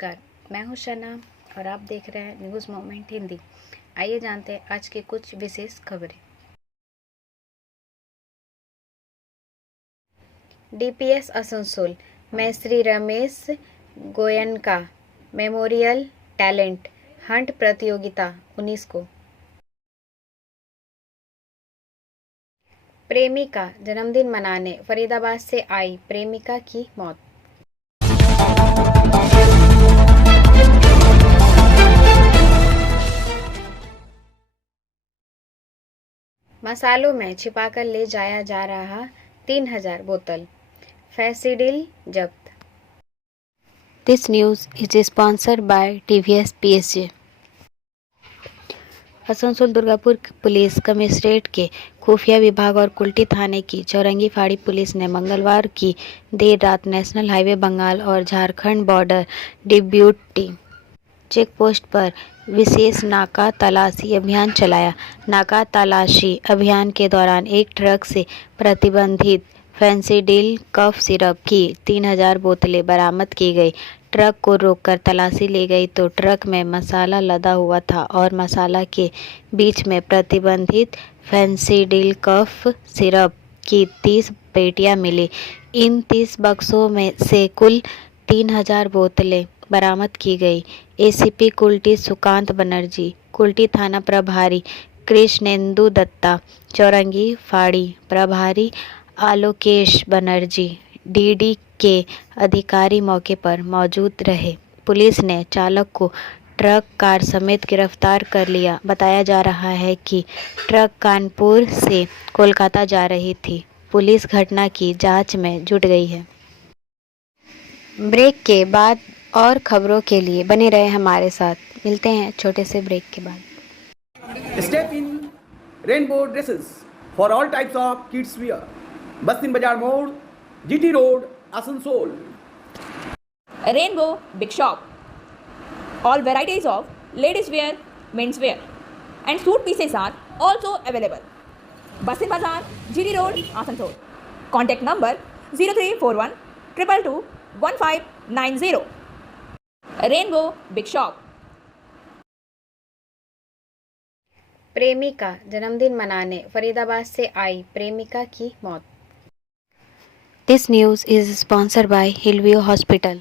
नमस्कार, मैं हूं शना और आप देख रहे हैं न्यूज़ मोमेंट हिंदी। आइए जानते हैं आज की कुछ विशेष खबरें। डीपीएस आसनसोल में Shri Ramesh Goenka memorial talent hunt प्रतियोगिता 19 को। प्रेमी का जन्मदिन मनाने फरीदाबाद से आई प्रेमिका की मौत। मसालों में छिपाकर ले जाया जा रहा 3000 बोतल फैंसीडिल जब्त। This news is sponsored by TVS PSJ. Asansol Durgapur police commissionerate के खुफिया विभाग और कुल्टी थाने की चौरंगी फाड़ी पुलिस ने मंगलवार की देर रात नेशनल हाईवे बंगाल और Jharkhand border deputy check post पर विशेष नाका तलाशी अभियान चलाया। नाका तलाशी अभियान के दौरान एक ट्रक से प्रतिबंधित फैंसीडिल कफ सिरप की 3000 बोतलें बरामद की गई। ट्रक को रोककर तलाशी ली गई तो ट्रक में मसाला लदा हुआ था और मसाला के बीच में प्रतिबंधित फैंसीडिल कफ सिरप की 30 पेटियां मिली। इन 30 बक्सों में से कुल 3000 बोतलें बरामद की गई। एसीपी कुल्टी सुकांत बनर्जी, कुल्टी थाना प्रभारी कृष्णेंदु दत्ता, चौरंगी फाड़ी प्रभारी आलोकेश बनर्जी, डीडी के अधिकारी मौके पर मौजूद रहे। पुलिस ने चालक को ट्रक कार समेत गिरफ्तार कर लिया। बताया जा रहा है कि ट्रक कानपुर से कोलकाता जा रही थी। पुलिस घटना की जांच में जुट गई है। ब्रेक के बाद और खबरों के लिए बने रहे हमारे साथ। मिलते हैं छोटे से ब्रेक के बाद। Step in rainbow dresses for all types of kids wear. Bastin Bazar Mode, GT Road, Asansol. Rainbow Big Shop. All varieties of ladies wear, men's wear, and suit pieces are also available. Bastin Bazar, GT Road, Asansol. Contact number 0341 222 1590. Rainbow Big Shop. प्रेमी का जन्मदिन मनाने फरीदाबाद से आई प्रेमिका की मौत। This news is sponsored bye Hillview hospital.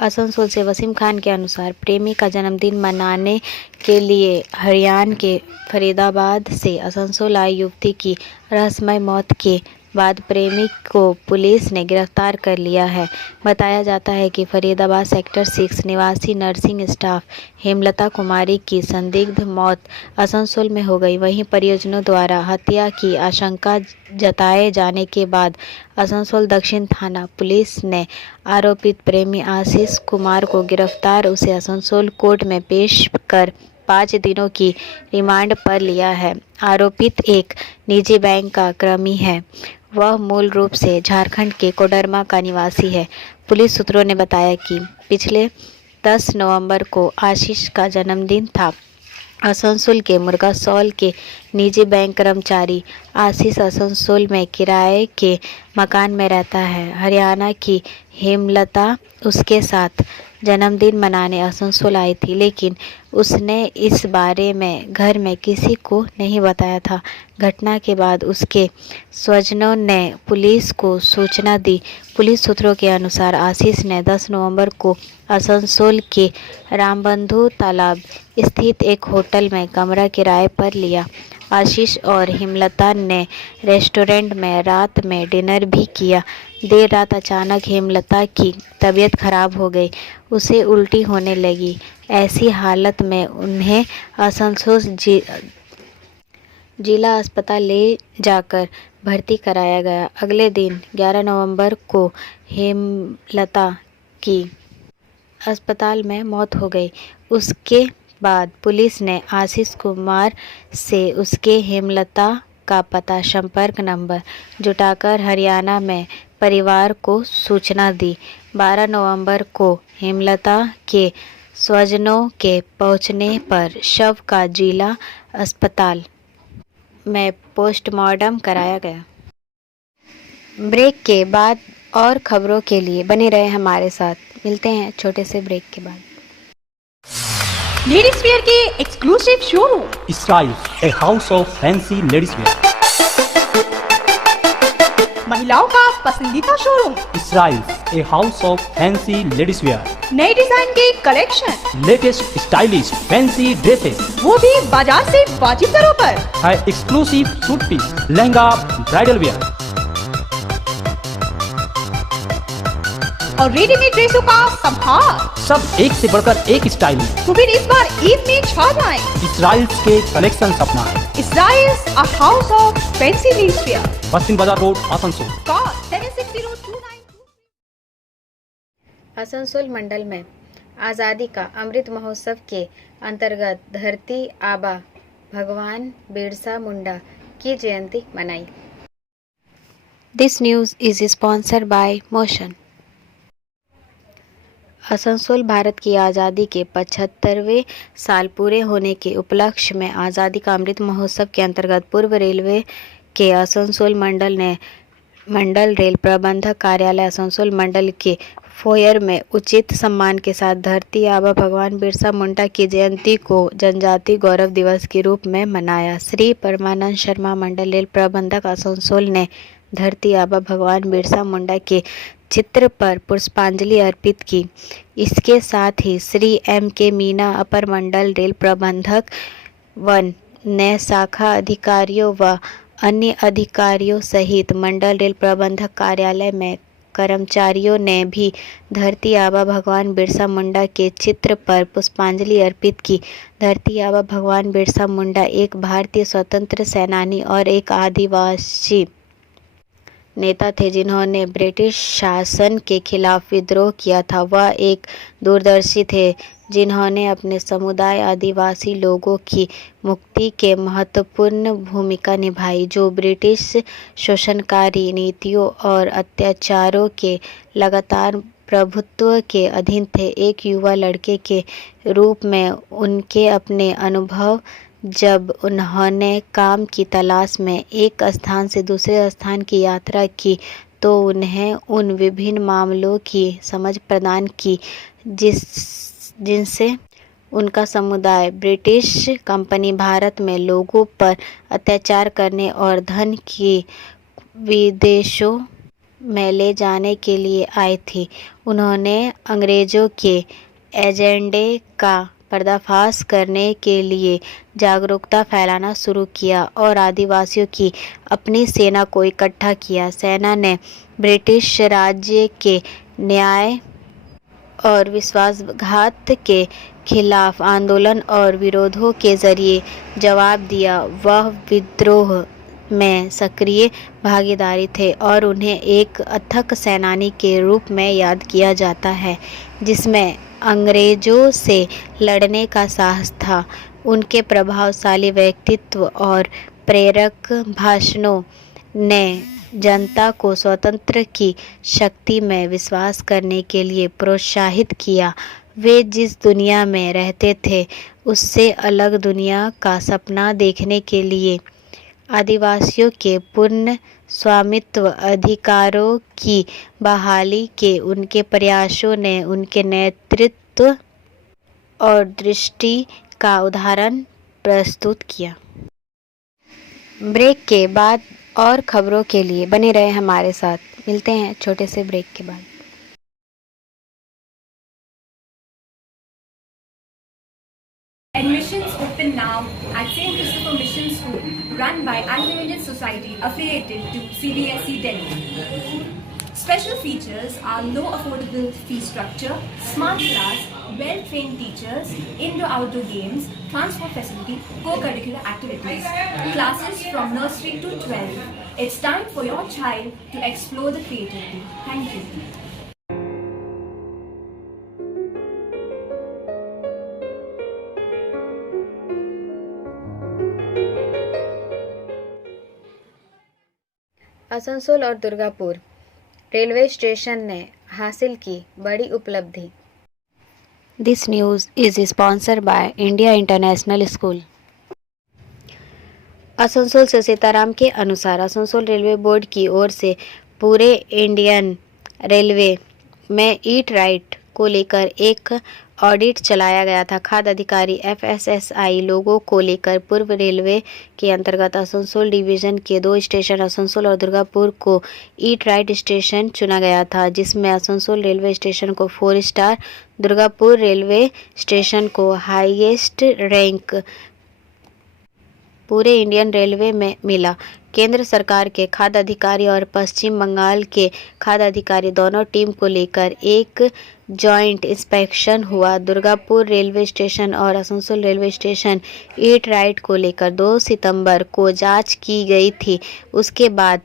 Asansol से वसीम खान के अनुसार प्रेमी का जन्मदिन मनाने के लिए हरियाणा के फरीदाबाद से आसनसोल आई युवती की रहस्यमय मौत के बाद प्रेमी को पुलिस ने गिरफ्तार कर लिया है। बताया जाता है कि फरीदाबाद सेक्टर 6 निवासी नर्सिंग स्टाफ हेमलता कुमारी की संदिग्ध मौत आसनसोल में हो गई। वहीं परिजनों द्वारा हत्या की आशंका जताए जाने के बाद आसनसोल दक्षिण थाना पुलिस ने आरोपित प्रेमी आशीष कुमार को गिरफ्तार उसे आसनसोल कोर्ट में पेश कर 5 दिनों की रिमांड पर लिया है। आरोपित एक निजी बैंक का कर्मी है। वह मूल रूप से झारखंड के कोडरमा का निवासी है। पुलिस सूत्रों ने बताया कि पिछले 10 नवंबर को आशीष का जन्मदिन था। आसनसोल के मुर्गासौल के निजी बैंक कर्मचारी आशीष आसनसोल में किराए के मकान में रहता है। हरियाणा की हेमलता उसके साथ जन्मदिन मनाने आसनसोल आई थी, लेकिन उसने इस बारे में घर में किसी को नहीं बताया था। घटना के बाद उसके स्वजनों ने पुलिस को सूचना दी। पुलिस सूत्रों के अनुसार आशीष ने 10 नवंबर को आसनसोल के रामबंधु तालाब स्थित एक होटल में कमरा किराए पर लिया। आशीष और हेमलता ने रेस्टोरेंट में रात में डिनर भी किया। देर रात अचानक हेमलता की तबीयत खराब हो गई। उसे उल्टी होने लगी। ऐसी हालत में उन्हें आसनसोल जिला अस्पताल ले जाकर भर्ती कराया गया। अगले दिन 11 नवंबर को हेमलता की अस्पताल में मौत हो गई। उसके बाद पुलिस ने आशीष कुमार से उसके हेमलता का पता संपर्क नंबर जुटाकर हरियाणा में परिवार को सूचना दी। 12 नवंबर को हेमलता के स्वजनों के पहुंचने पर शव का जिला अस्पताल में पोस्टमार्टम कराया गया। ब्रेक के बाद और खबरों के लिए बने रहे हमारे साथ। मिलते हैं छोटे से ब्रेक के बाद। लेडीज वेयर के exclusive showroom Styles, a house of fancy ladies wear. महिलाओं का पसंदीदा showroom, Styles, a house of fancy ladies wear. नए डिजाइन के collection, Latest stylish fancy dresses. वो भी बाजार से वाजिब दरों पर। है exclusive suit piece, lehenga, bridal wear. और रेडीमेड ड्रेसों का संभार। सब एक से बढ़कर एक स्टाइल में। तो फिर इस बार ईद में छा जाएं। Styles के कलेक्शन अपना है। Styles, a house of fancy ladies wear. बस्तिन बाजार रोड, आसनसोल। Call 7602923. आसनसोल मंडल में आज़ादी का अमृत महोत्सव के अंतर्गत धरती आबा भगवान बिरसा मुंडा की जयंती मनाई। This news is sponsored bye motion. Asansol Bharat की आज़ादी के 75वें साल पूरे होने के उपलक्ष्य में आज़ादी का अमृत महोत्सव के अंतर्गत पूर्व रेलवे के आसनसोल मंडल ने मंडल रेल प्रबंधक कार्यालय आसनसोल मंडल के फोयर में उचित सम्मान के साथ धरती आबा भगवान बिरसा मुंडा की जयंती को जनजाति गौरव दिवस के रूप में मनाया। श्री परमानंद शर्मा मंडल रेल प्रबंधक आसनसोल ने धरती आबा भगवान बिरसा मुंडा के चित्र पर पुष्पांजलि अर्पित की। इसके साथ ही श्री एम के मीना अपर मंडल रेल प्रबंधक वन ने शाखा अधिकारियों व अन्य अधिकारियों सहित मंडल रेल प्रबंधक कार्यालय में कर्मचारियों ने भी धरती आबा भगवान बिरसा मुंडा के चित्र पर पुष्पांजलि अर्पित की। धरती आबा भगवान बिरसा मुंडा एक भारतीय स्वतंत्र सेनानी और एक आदिवासी नेता थे जिन्होंने ब्रिटिश शासन के खिलाफ विद्रोह किया था। वह एक दूरदर्शी थे जिन्होंने अपने समुदाय आदिवासी लोगों की मुक्ति के महत्वपूर्ण भूमिका निभाई, जो ब्रिटिश शोषणकारी नीतियों और अत्याचारों के लगातार प्रभुत्व के अधीन थे। एक युवा लड़के के रूप में उनके अपने अनुभव, जब उन्होंने काम की तलाश में एक स्थान से दूसरे स्थान की यात्रा की तो उन्हें उन विभिन्न मामलों की समझ प्रदान की जिनसे उनका समुदाय ब्रिटिश कंपनी भारत में लोगों पर अत्याचार करने और धन की विदेशों में ले जाने के लिए आई थी। उन्होंने अंग्रेज़ों के एजेंडे का पर्दाफाश करने के लिए जागरूकता फैलाना शुरू किया और आदिवासियों की अपनी सेना को इकट्ठा किया। सेना ने ब्रिटिश राज्य के न्याय और विश्वासघात के खिलाफ आंदोलन और विरोधों के जरिए जवाब दिया। वह विद्रोह में सक्रिय भागीदारी थे और उन्हें एक अथक सेनानी के रूप में याद किया जाता है जिसमें अंग्रेज़ों से लड़ने का साहस था। उनके प्रभावशाली व्यक्तित्व और प्रेरक भाषणों ने जनता को स्वतंत्र की शक्ति में विश्वास करने के लिए प्रोत्साहित किया। वे जिस दुनिया में रहते थे उससे अलग दुनिया का सपना देखने के लिए आदिवासियों के पूर्ण स्वामित्व अधिकारों की बहाली के उनके प्रयासों ने उनके नेतृत्व और दृष्टि का उदाहरण प्रस्तुत किया। ब्रेक के बाद और खबरों के लिए बने रहे हमारे साथ। मिलते हैं छोटे से ब्रेक के बाद। Admissions open now at St. Christopher Mission School, run by Anglo-Indian Society affiliated to CBSE Delhi. Special features are low affordable fee structure, smart class, well-trained teachers, indoor-outdoor games, transport facility, co-curricular activities. Classes from nursery to 12. It's time for your child to explore the creativity. Thank you. Asansol और Durgapur railway station ने हासिल की बड़ी उपलब्धि। This news is sponsored by India international school. Asansol से सीताराम के अनुसार Asansol railway board की ओर से पूरे इंडियन रेलवे में ईट राइट को लेकर एक ऑडिट चलाया गया था। खाद्य अधिकारी एफएसएसआई लोगों को लेकर पूर्व रेलवे के अंतर्गत आसनसोल डिवीजन के 2 स्टेशन आसनसोल और दुर्गापुर को ईट राइट स्टेशन चुना गया था, जिसमें आसनसोल रेलवे स्टेशन को 4 स्टार, दुर्गापुर रेलवे स्टेशन को हाईएस्ट रैंक पूरे इंडियन रेलवे में मिला। केंद्र सरकार के खाद्य अधिकारी और पश्चिम बंगाल के खाद्य अधिकारी दोनों टीम को लेकर एक जॉइंट इंस्पेक्शन हुआ। दुर्गापुर रेलवे स्टेशन और Asansol railway station eat right को लेकर 2 सितंबर को जांच की गई थी। उसके बाद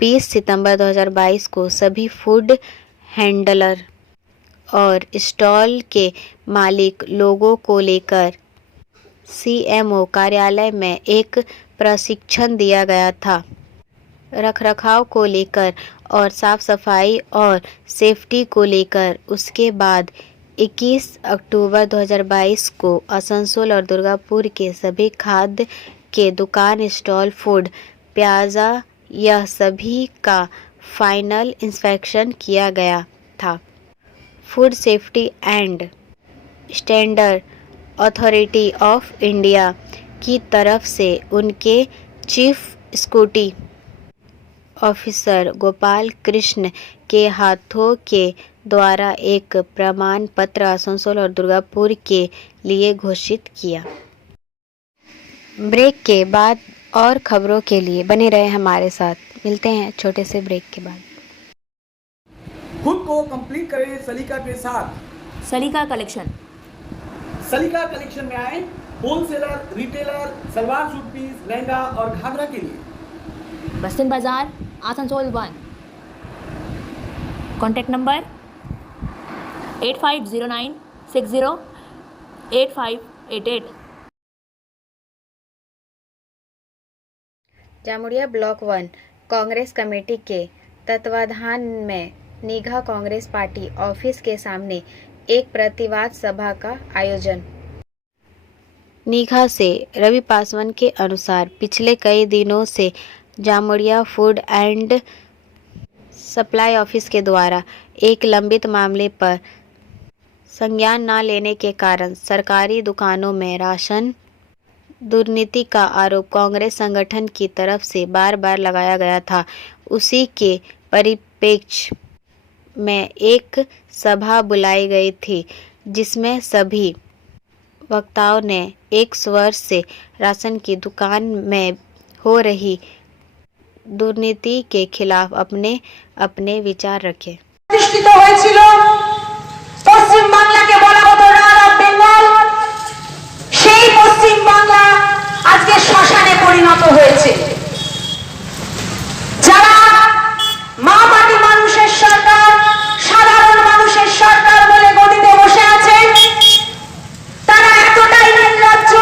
20 सितंबर 2022 को सभी फूड हैंडलर और स्टॉल के मालिक लोगों को लेकर सीएमओ कार्यालय में एक प्रशिक्षण दिया गया था। रखरखाव को लेकर और साफ सफाई और सेफ्टी को लेकर। उसके बाद 21 अक्टूबर 2022 को आसनसोल और दुर्गापुर के सभी खाद्य के दुकान, स्टॉल, फूड प्लाजा यह सभी का फाइनल इंस्पेक्शन किया गया था। Food safety and standard authority of India की तरफ से उनके chief scooty officer Gopal Krishna के हाथों के द्वारा एक प्रमाण पत्र आसनसोल और दुर्गापुर के लिए घोषित किया। ब्रेक के बाद और खबरों के लिए बने रहे हमारे साथ। मिलते हैं छोटे से ब्रेक के बाद। खुद को कंप्लीट करें सलीका के साथ। सलीका कलेक्शन। सलीका कलेक्शन में आए wholesaler, retailer, salwar suit piece, lehenga और घाघरा के लिए। Bastin Bazar, Asansol 1। Contact number 8509608588। Jamuria block 1 Congress committee के तत्वाधान में निगाह कांग्रेस पार्टी ऑफिस के सामने एक प्रतिवाद सभा का आयोजन। निगाह से रवि पासवान के अनुसार पिछले कई दिनों से Jamuria food and supply office के द्वारा एक लंबित मामले पर संज्ञान न लेने के कारण सरकारी दुकानों में राशन दुर्नीति का आरोप कांग्रेस संगठन की तरफ से बार बार लगाया गया था। उसी के परिप्रेक्ष्य में एक सभा बुलाई गई थी, जिसमें सभी वक्ताओं ने एक स्वर से राशन की दुकान में हो रही दुर्नीति के खिलाफ अपने अपने विचार रखे। प्रतिष्ठित হয়েছিল পশ্চিম বাংলাকে বলা হতো রান অফ বেঙ্গল। সেই পশ্চিম বাংলা আজকে শ্মশানে পরিণত হয়েছে। যারা মা মাটি মানুষের সরকার, সাধারণ মানুষের সরকার বলে গদিতে বসে আছেন, তারা এতটাই নির্লজ্জ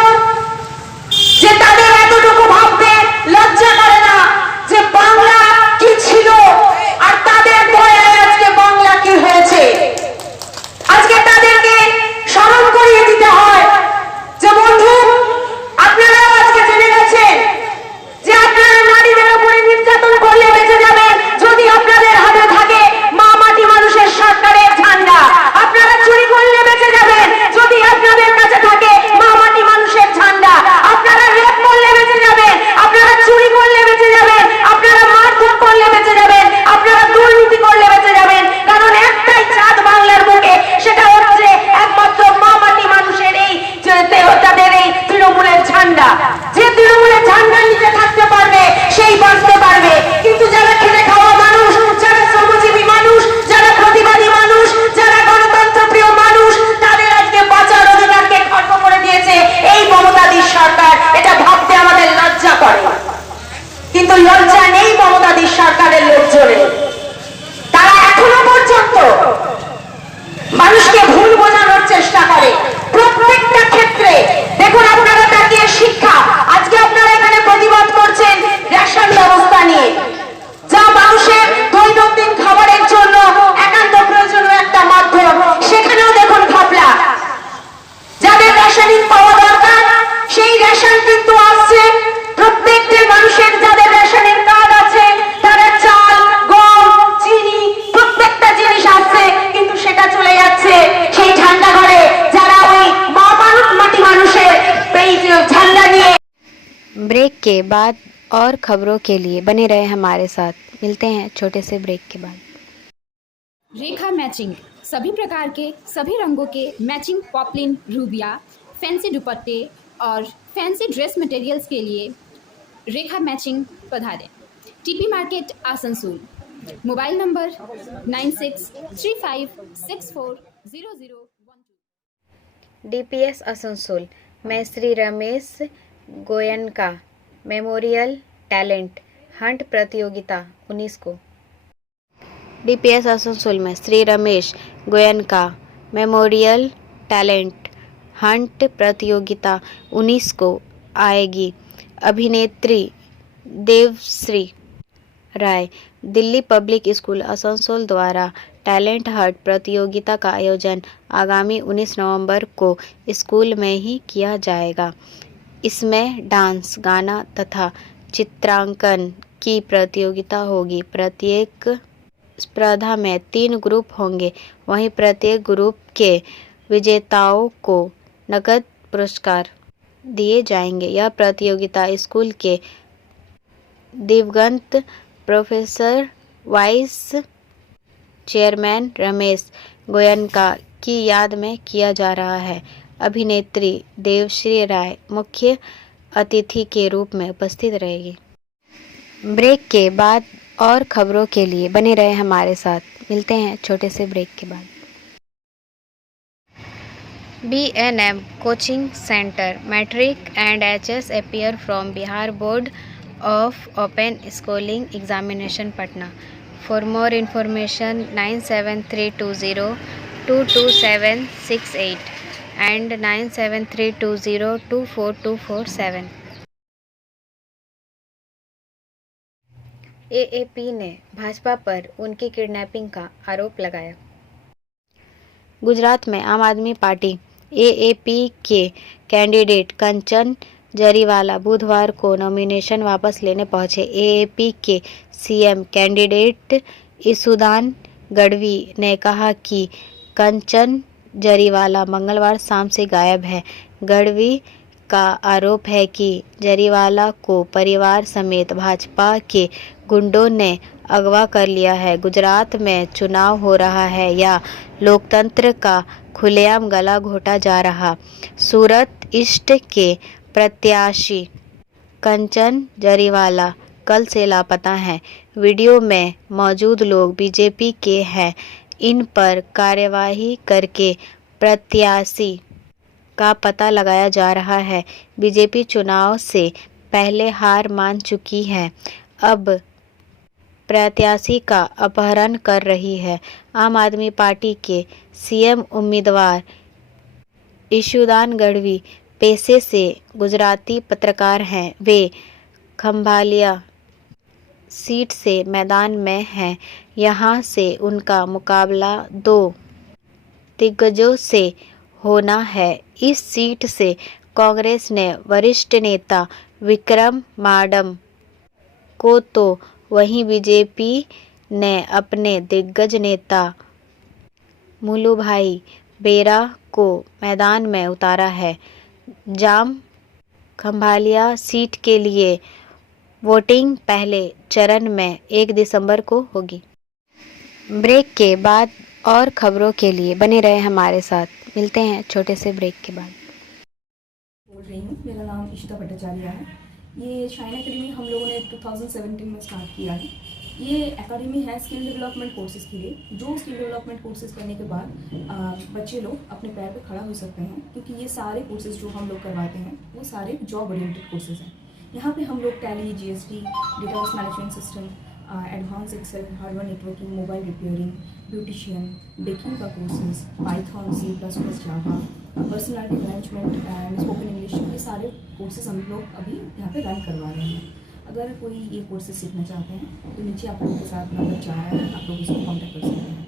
যে তাদের এতটুকু ভাবতে লজ্জা করে না যে বাংলা কি ছিল আর তাদের বয়ে আজকে বাংলা কি হয়েছে। আজকে তাদেরকে স্মরণ করিয়ে দিতে হয় যে বন্ধু, আপনারাও আজকে জেনে গেছেন যে আপনারা নারীদের উপরে নির্যাতন করলে বেঁচে যাবেন যদি আপনাদের হাতে থাকে মা মাটি মানুষের সরকারের ঝান্ডা। আপনারা চুরি করলে বেঁচে যাবেন যদি আপনাদের কাছে থাকে মা মাটি মানুষের ঝান্ডা। আপনারা রেপ করলে বেঁচে যাবেন, আপনারা চুরি করলে বেঁচে যাবেন, আপনারা মারধর করলে বেঁচে যাবেন, আপনারা দুর্নীতি করলে বেঁচে যাবেন। কারণ একটাই চাঁদ বাংলার বুকে, সেটা হচ্ছে একমাত্র মা মাটি মানুষের এই তাদের এই তৃণমূলের ঝান্ডা। যে তৃণমূলের ঝান্ডা নিচে থাকতে পারবে সেই বাঁচতে পারবে। কিন্তু যারা খেটে খাওয়া মানুষ, যারা শ্রমজীবী মানুষ, যারা প্রতিবাদী মানুষ, যারা গণতন্ত্র প্রিয় মানুষ, তাদের আজকে বাঁচার অধিকারকে খর্ব করে দিয়েছে এই মমতাদির সরকার। এটা ভাবতে আমাদের লজ্জা করে, কিন্তু লজ্জা নেই মমতাদির সরকারের লোকজনের। তারা এখনো পর্যন্ত মানুষকে ভুল বোঝানোর চেষ্টা করে প্রত্যেকটা ক্ষেত্রে। দেখুন, আপনারা তাকিয়ে শিক্ষা, আজকে আপনারা এখানে প্রতিবাদ করছেন রেশন ব্যবস্থা নিয়ে। ब्रेक के बाद और खबरों के लिए बने रहे हमारे साथ। मिलते हैं छोटे से ब्रेक के बाद। रेखा मैचिंग, सभी प्रकार के सभी रंगों के मैचिंग पॉपलिन, रूबिया, फैंसी दुपट्टे और फैंसी ड्रेस मटेरियल्स के लिए रेखा मैचिंग पधारें। TP market Asansol. Mobile number 9635640012। DPS Asansol में Shri Ramesh Goenka memorial talent hunt प्रतियोगिता 19 को। डीपीएस आसनसोल में Shri Ramesh Goenka memorial talent hunt प्रतियोगिता 19 को आएगी। अभिनेत्री देवश्री राय दिल्ली पब्लिक स्कूल आसनसोल द्वारा टैलेंट हंट प्रतियोगिता का आयोजन आगामी 19 नवंबर को स्कूल में ही किया जाएगा। इसमें डांस, गाना तथा चित्रांकन की प्रतियोगिता होगी। प्रत्येक स्पर्धा में 3 ग्रुप होंगे। वहीं प्रत्येक ग्रुप के विजेताओं को नकद पुरस्कार दिए जाएंगे। यह प्रतियोगिता स्कूल के दिवंगत professor vice chairman Ramesh Goenka की याद में किया जा रहा है। अभिनेत्री देवश्री राय मुख्य अतिथि के रूप में उपस्थित रहेगी। ब्रेक के बाद और खबरों के लिए बने रहे हमारे साथ। मिलते हैं छोटे से ब्रेक के बाद। BNM coaching centre matric and HS appear from Bihar board of open schooling examination Patna. For more information 9732022768 and 9732024247। AAP ने भाजपा पर उनकी किडनैपिंग का आरोप लगाया। गुजरात में आम आदमी पार्टी AAP के कैंडिडेट कंचन जरीवाला बुधवार को नॉमिनेशन वापस लेने पहुंचे। AAP के CM कैंडिडेट इसुदान गढ़वी ने कहा कि कंचन जरीवाला मंगलवार शाम से गायब है। गढ़वी का आरोप है कि जरीवाला को परिवार समेत भाजपा के गुंडों ने अगवा कर लिया है। गुजरात में चुनाव हो रहा है या लोकतंत्र का खुलेआम गला घोटा जा रहा। सूरत ईस्ट के प्रत्याशी कंचन जरीवाला कल से लापता हैं। वीडियो में मौजूद लोग बीजेपी के हैं। इन पर कार्यवाही करके प्रत्याशी का पता लगाया जा रहा है। बीजेपी चुनाव से पहले हार मान चुकी है, अब प्रत्याशी का अपहरण कर रही है। आम आदमी पार्टी के CM उम्मीदवार ईशुदान गढ़वी पेशे से गुजराती पत्रकार हैं। वे खंभालिया सीट से मैदान में हैं। यहां से उनका मुकाबला 2 दिग्गजों से होना है। इस सीट से कांग्रेस ने वरिष्ठ नेता विक्रम माडम को तो वहीं बीजेपी ने अपने दिग्गज नेता मुलुभाई बेरा को मैदान में उतारा है। जाम खंभालिया सीट के लिए वोटिंग पहले चरण में 1 दिसंबर को होगी। ब्रेक के बाद और खबरों के लिए बने रहे हमारे साथ। मिलते हैं छोटे से ब्रेक के बाद। बोल रही हूँ, मेरा नाम इशिता भट्टाचार्य है। ये शाइन एकेडमी हम लोगों ने 2017 में स्टार्ट किया है। ये एकेडमी है स्किल डेवलपमेंट कोर्सेज़ के लिए, जो स्किल डेवलपमेंट कोर्सेज़ करने के बाद बच्चे लोग अपने पैर पे खड़ा हो सकते हैं, क्योंकि ये सारे कोर्सेज़ जो हम लोग करवाते हैं वो सारे जॉब ओरिएंटेड कोर्सेज़ हैं। यहाँ पे हम लोग Tally, GST, database management system, advance Excel, hardware networking, mobile repairing, beautician, baking का courses, Python, C++, Java, personality management and spoken English, ये सारे कोर्सेज हम लोग अभी यहाँ पे रन करवा रहे हैं। अगर कोई ये कोर्सेज सीखना चाहते हैं तो नीचे आप लोगों के साथ नंबर जा रहा है, आप लोग इसको कॉन्टैक्ट कर सकते हैं।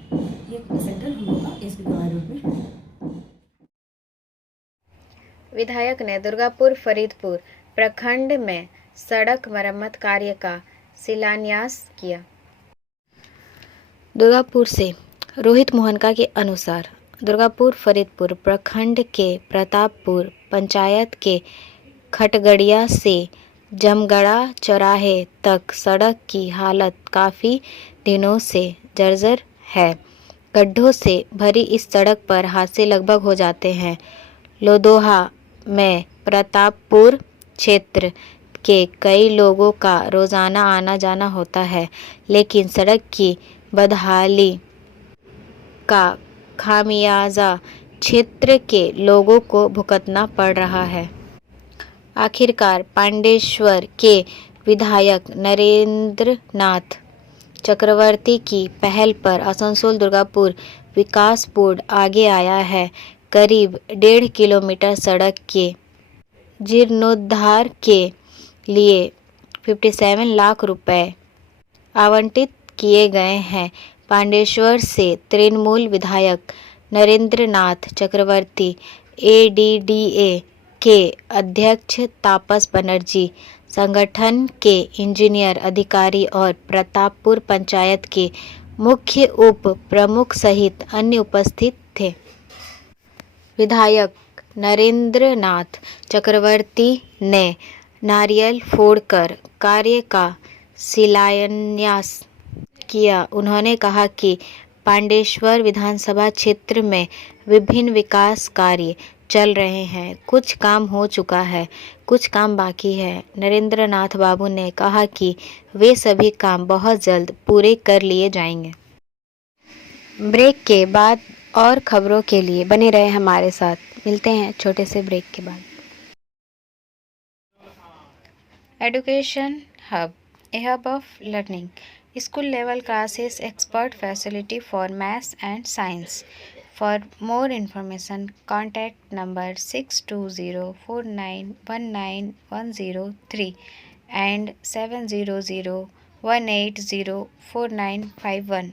ये सेंटर हम लोग का SB गवाई रोड में है। विधायक ने दुर्गापुर फरीदपुर प्रखंड में सड़क मरम्मत कार्य का शिलान्यास किया। दुर्गापुर से रोहित मोहनका के अनुसार दुर्गापुर फरीदपुर प्रखंड के प्रतापपुर पंचायत के खटगड़िया से जमगढ़ा चौराहे तक सड़क की हालत काफ़ी दिनों से जर्जर है। गड्ढों से भरी इस सड़क पर हादसे लगभग हो जाते हैं। लोधोहा में प्रतापपुर क्षेत्र के कई लोगों का रोज़ाना आना जाना होता है, लेकिन सड़क की बदहाली का खामियाजा क्षेत्र के लोगों को भुगतना पड़ रहा है। आखिरकार पांडेश्वर के विधायक नरेंद्र नाथ चक्रवर्ती की पहल पर आसनसोल दुर्गापुर विकास बोर्ड आगे आया है। करीब 1.5 किलोमीटर सड़क के जीर्णोद्धार के लिए 57 लाख रुपए आवंटित किए गए हैं। पांडेश्वर से तृणमूल विधायक नरेंद्र नाथ चक्रवर्ती, एडीडीए के अध्यक्ष तापस बनर्जी, संगठन के इंजीनियर अधिकारी और प्रतापपुर पंचायत के मुख्य उप प्रमुख सहित अन्य उपस्थित थे। विधायक नरेंद्र नाथ चक्रवर्ती ने नारियल फोड़कर कार्य का शिलान्यास किया। उन्होंने कहा कि पांडेश्वर विधानसभा क्षेत्र में विभिन्न विकास कार्य चल रहे हैं। कुछ काम हो चुका है, कुछ काम बाकी है। नरेंद्र नाथ बाबू ने कहा कि वे सभी काम बहुत जल्द पूरे कर लिए जाएंगे। ब्रेक के बाद और खबरों के लिए बने रहे हमारे साथ। मिलते हैं छोटे से ब्रेक के बाद। Education hub, A hub of learning, school level classes, expert facility for maths and science. For more information, contact number 620491910 and 70018049151।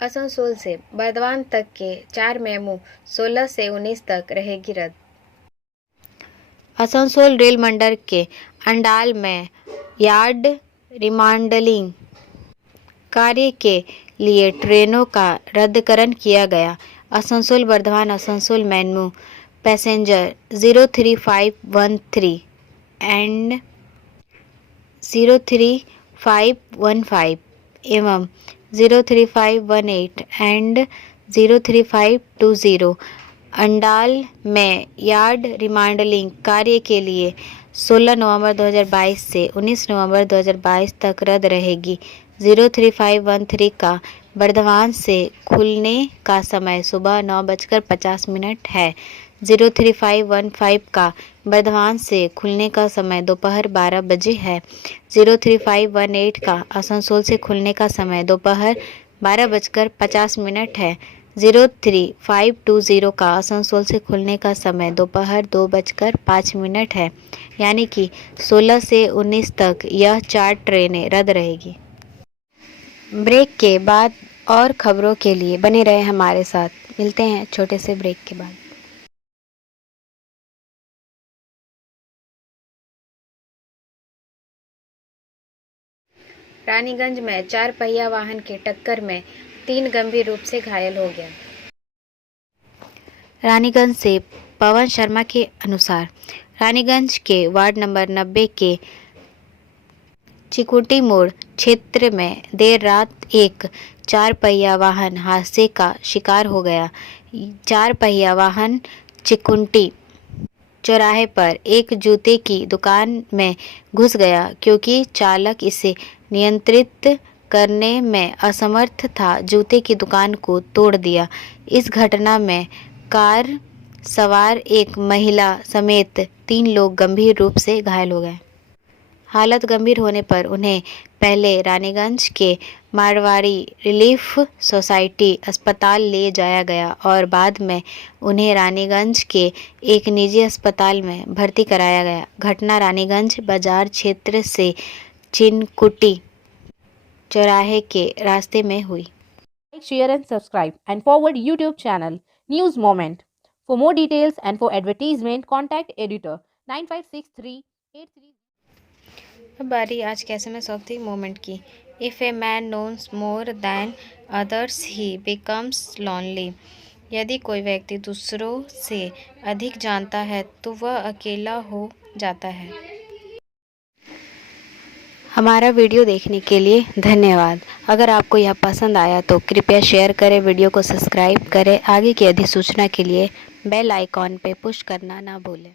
Asansol से बर्दवान तक के 4 मेमू 16 से 19 तक रहेगी रद्द। आसनसोल रेल मंडल के अंडाल में यार्ड रिमॉडलिंग कार्य के लिए ट्रेनों का रद्दकरण किया गया। Asansol Bardhaman Asansol MEMU passenger 03513 and 03515 एवं 03518 एंड 03520 अंडाल में यार्ड रिमॉडलिंग कार्य के लिए 16 नवंबर 2022 से 19 नवंबर 2022 तक रद्द रहेगी। 03513 का बर्धमान से खुलने का समय सुबह 9:50 है। 03515 का बर्धमान से खुलने का समय दोपहर 12 बजे है। 03518 का आसनसोल से खुलने का समय दोपहर 12:50 है। 03520 का आसनसोल से खुलने का समय दोपहर 2:05 है। यानी कि 16 से 19 तक यह 4 ट्रेनें रद्द रहेगी। ब्रेक के बाद और खबरों के लिए बने रहे हमारे साथ। मिलते हैं छोटे से ब्रेक के बाद। रानीगंज में 4 पहिया वाहन की टक्कर में 3 गंभीर रूप से घायल हो गया। रानीगंज से पवन शर्मा के अनुसार रानीगंज के वार्ड नंबर 90 के चिकुटी मोड़ क्षेत्र में देर रात एक 4 पहिया वाहन हादसे का शिकार हो गया। 4 पहिया वाहन चिकुंटी चौराहे पर एक जूते की दुकान में घुस गया क्योंकि चालक इसे नियंत्रित करने में असमर्थ था। जूते की दुकान को तोड़ दिया। इस घटना में कार सवार एक महिला समेत 3 लोग गंभीर रूप से घायल हो गए। हालत गंभीर होने पर उन्हें पहले रानीगंज के मारवाड़ी रिलीफ सोसाइटी अस्पताल ले जाया गया और बाद में उन्हें रानीगंज के एक निजी अस्पताल में भर्ती कराया गया। घटना रानीगंज बाजार क्षेत्र से चिनकुटी चौराहे के रास्ते में हुई। Like, share and subscribe and forward YouTube channel News Moment. For more details and for advertisement, contact editor 956383. अब बारी आज के SMS ऑफ द मोमेंट की। If a man knows more than others he becomes lonely. यदि कोई व्यक्ति दूसरों से अधिक जानता है तो वह अकेला हो जाता है। हमारा वीडियो देखने के लिए धन्यवाद। अगर आपको यह पसंद आया तो कृपया शेयर करें, वीडियो को सब्सक्राइब करें। आगे की अधिसूचना के लिए बेल आइकॉन पर पुश करना ना भूलें।